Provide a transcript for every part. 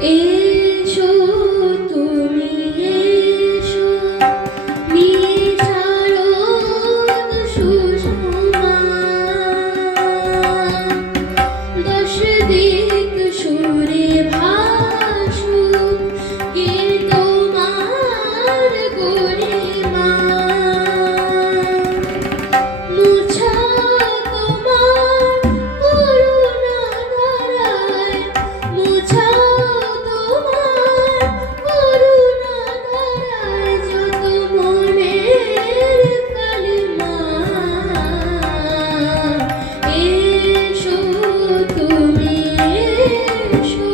এসো তুমি এসো নিশারদ সুষমা দশ দিক সুরে ভাসুক গে তোমার গরিমা মুছা তোমার করুণা ধারায় মুছা তোমার করুণা ধারায় যত মনের কালিমা এসো তুমি এসো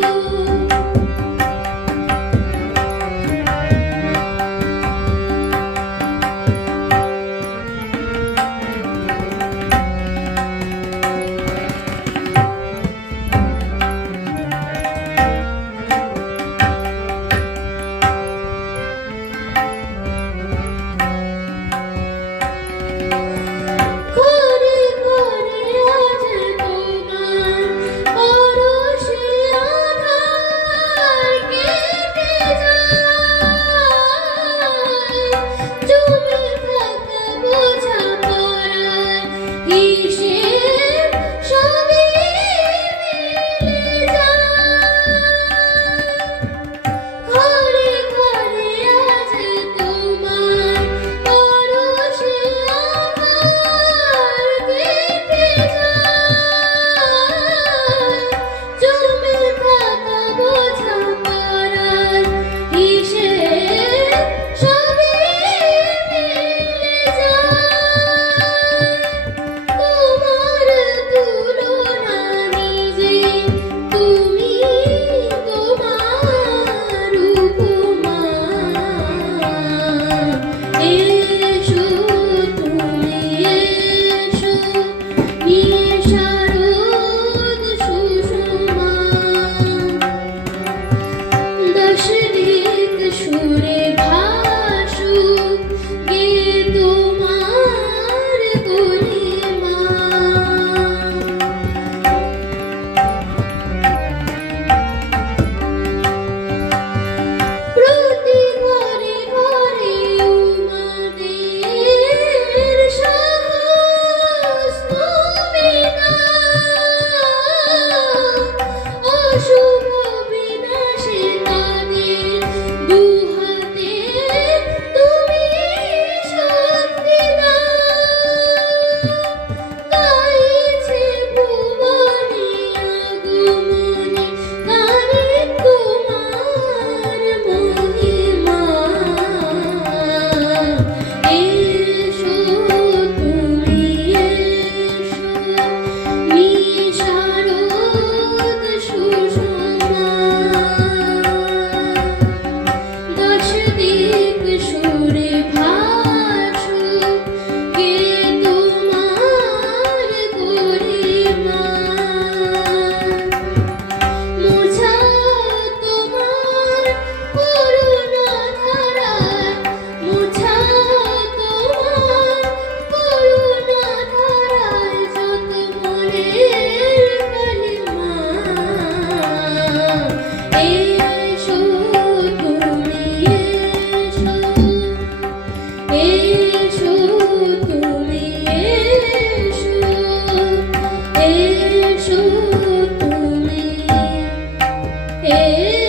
ঘরে ঘরে আজ তোমার পরশে আঁধার কেটে যায় জমে থাকা বোঝা পড়ার হিসেব সবই মিলে যায় ঘরে ঘরে আজ তোমার পরশে আঁধার কেটে যায় জমে থাকা বোঝা পড়ার হিসেব সবই মিলে যায় তোমার তুলনা নিজে তুমি তোমার উপমা এসো তুমি এসো নিশারদ সুষমা দশ দিক সুরে ভাসুক গে তোমার গরিমা প্রতি ঘরে ঘরে উমাদের সাহস তুমি না অশুভ বিনাশে তাদের দুহাতে তুমি শক্তি দাও গাইছে ভুবনে আগমনে গানে তোমার মহিমা এসো তুমি এসো নিশারদ সুষমা দশ দিক সুরে ভাসুক গে তোমার গরিমা মুছা তোমার করুণা ধারায় মুছা তোমার করুণা ধারায় যত মনের কালিমা এসো তুমি এসো এসো তুমি এসো এসো তুমি এসো